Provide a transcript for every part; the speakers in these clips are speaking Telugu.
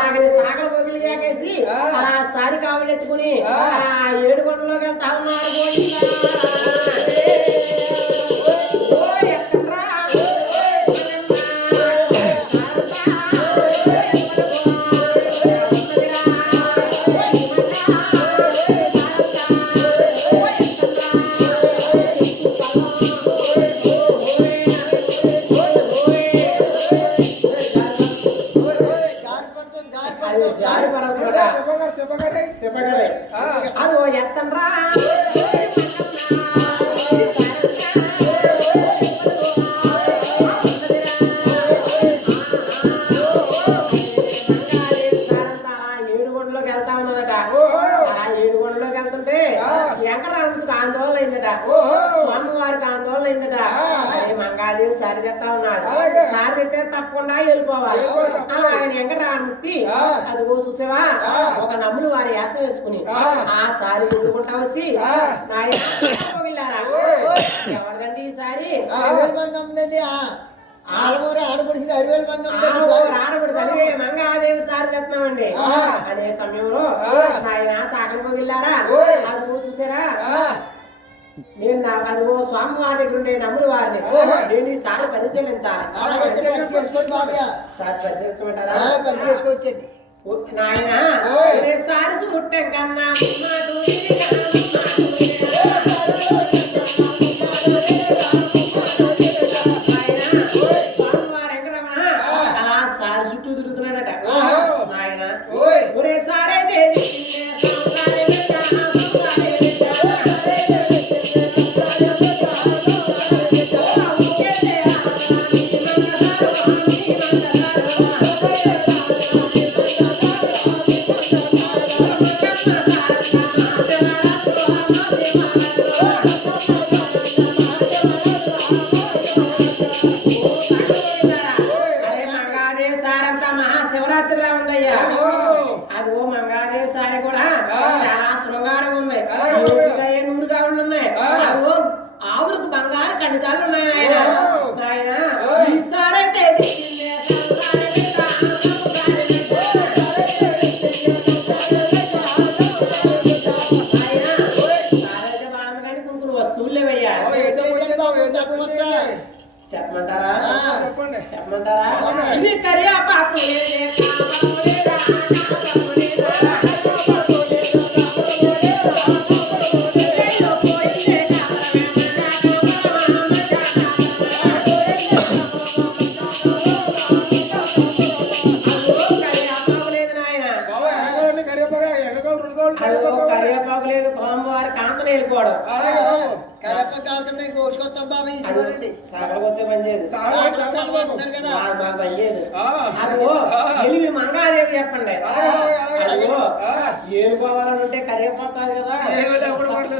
అలాగే సాగల బొగిలి కాకేసి అలా సారి కావులు ఎత్తుకుని ఏడు కొండలోకి వెళ్తా ఉన్నారు అదో ఎత్తండ్రా ఏడుగొండలోకి వెళ్తా ఉన్నదట. అలా ఏడుగొండలోకి వెళ్తుంటే వెంకటరాముడికి ఆందోళన అయిందట, స్వామివారికి ఆందోళన అయిందట. అదే మంగాదేవి సారి తెస్తా ఉన్నారు, సారి తెస్తే తప్పకుండా వెళ్ళిపోవాలి. అలా ఆయన వెంకటరామూర్తి అదిగో చూసావా ఒక నమ్ములు వారి యాస వేసుకుని ఆ సారి ఎదుర్కొంటా వచ్చి వెళ్ళారా ఎవరిదండి ఈ సారి ఆడబడి తల్లి మంగాదేవి సారి తెస్తున్నామండి అనే సమయంలో ఆయన సాగరం వెళ్ళారా అదిగో చూసారా నేను నాకు అదిగో స్వామివారి దగ్గర ఉండే నమ్ములు వారిని నేను ఈ సారి పరిశీలించాలి. నాయన సారి చూడటం కన్నా స్వామివారు వెంకటరమణ అలా సారి చుట్టూ తిరుగుతున్నాడట. నాయన ఒరే సారైతే మహాశివరాత్రిలా ఉందయ్యా. అదిగో మంగాదేవి సారి కూడా చాలా శృంగారం ఉన్నాయి, నూరు కావులు ఉన్నాయి, అదిగో ఆవులకు బంగారు కణితాలు ఉన్నాయి. ఆయన ఆయన ఈ సారైతే బాగా కుంకులు వస్తువులు లేవయ్యా. చెప్పమంటారా చెప్పమంటారా ఇది కరియాపాకు కరియాపాకు లేదు కోమవారి కాంతలు వెళ్ళిపోవడం ఎలిమి మంగాదేవి చెప్పండి. అదిగో ఏడుకోవాలంటే కరివేపాకాదు కదా,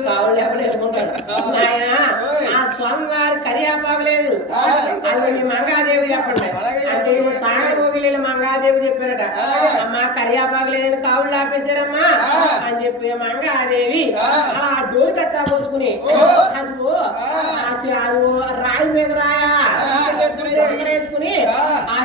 కావులు లేకుండా వెళ్ళుకుంటాడు. ఆయన ఆ స్వామి వారి కరివేపాకు లేదు అది మీ మంగాదేవి చెప్పండి అంటే సాగర పోగిలి మంగాదేవి చెప్పారట. అమ్మా కరివేపాకు లేదని కావులు ఆపేశారమ్మా అని చెప్పి మంగాదేవి అలా డోరు కచ్చా పోసుకుని అదిగో రాయి మీద రాయా వేసుకుని ఆ